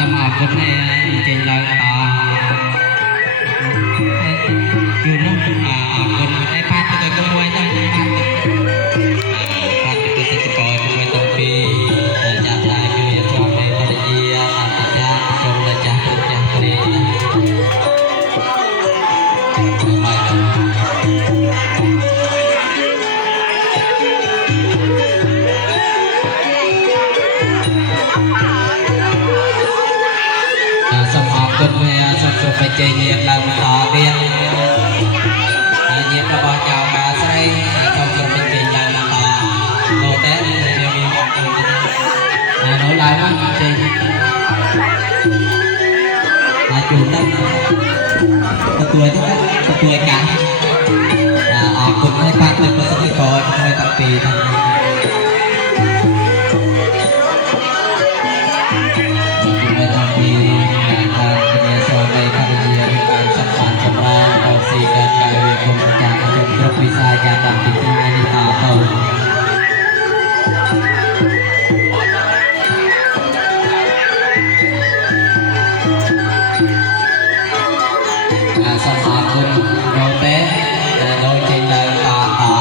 สมาคมในเจนเราต่ออยู่นู่นคนไอ้พาดตัวก็มวยตั้งพาดตัวเศรษฐกรมวยตั้งปีจากลายคือชอบในคนเดียตัดจ้าชมและจ้าจ้าเรียนสมองคนเมียสมสุขไปเจเยียบเราต่อเรียนเยียบเราบอกเจ้ามาใส่สมสุขไปเจเยียบเราต่อโนเต้เรียมีบอกตัวโน้ลายมั้งจริงลายจุดตั้งตัวที่ตัวกันออกคุณให้พักเลยประสิทธิกรไม่ตัดปีทั้งไม่ตัดปีการเป็นโซนในภาคเรียนการสัมพันธ์ของเราเราสี่การการเรียนคงจะจบครบวิชาการตัดติดงานในตาเต่าสมาคมโนเต้โนเจนตาตา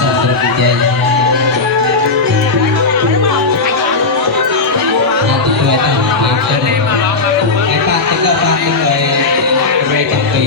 สมสุขเจนตัวตั้งมาเป็นไอ้ป้าที่ก็ป้าที่เคยเรียนจังปี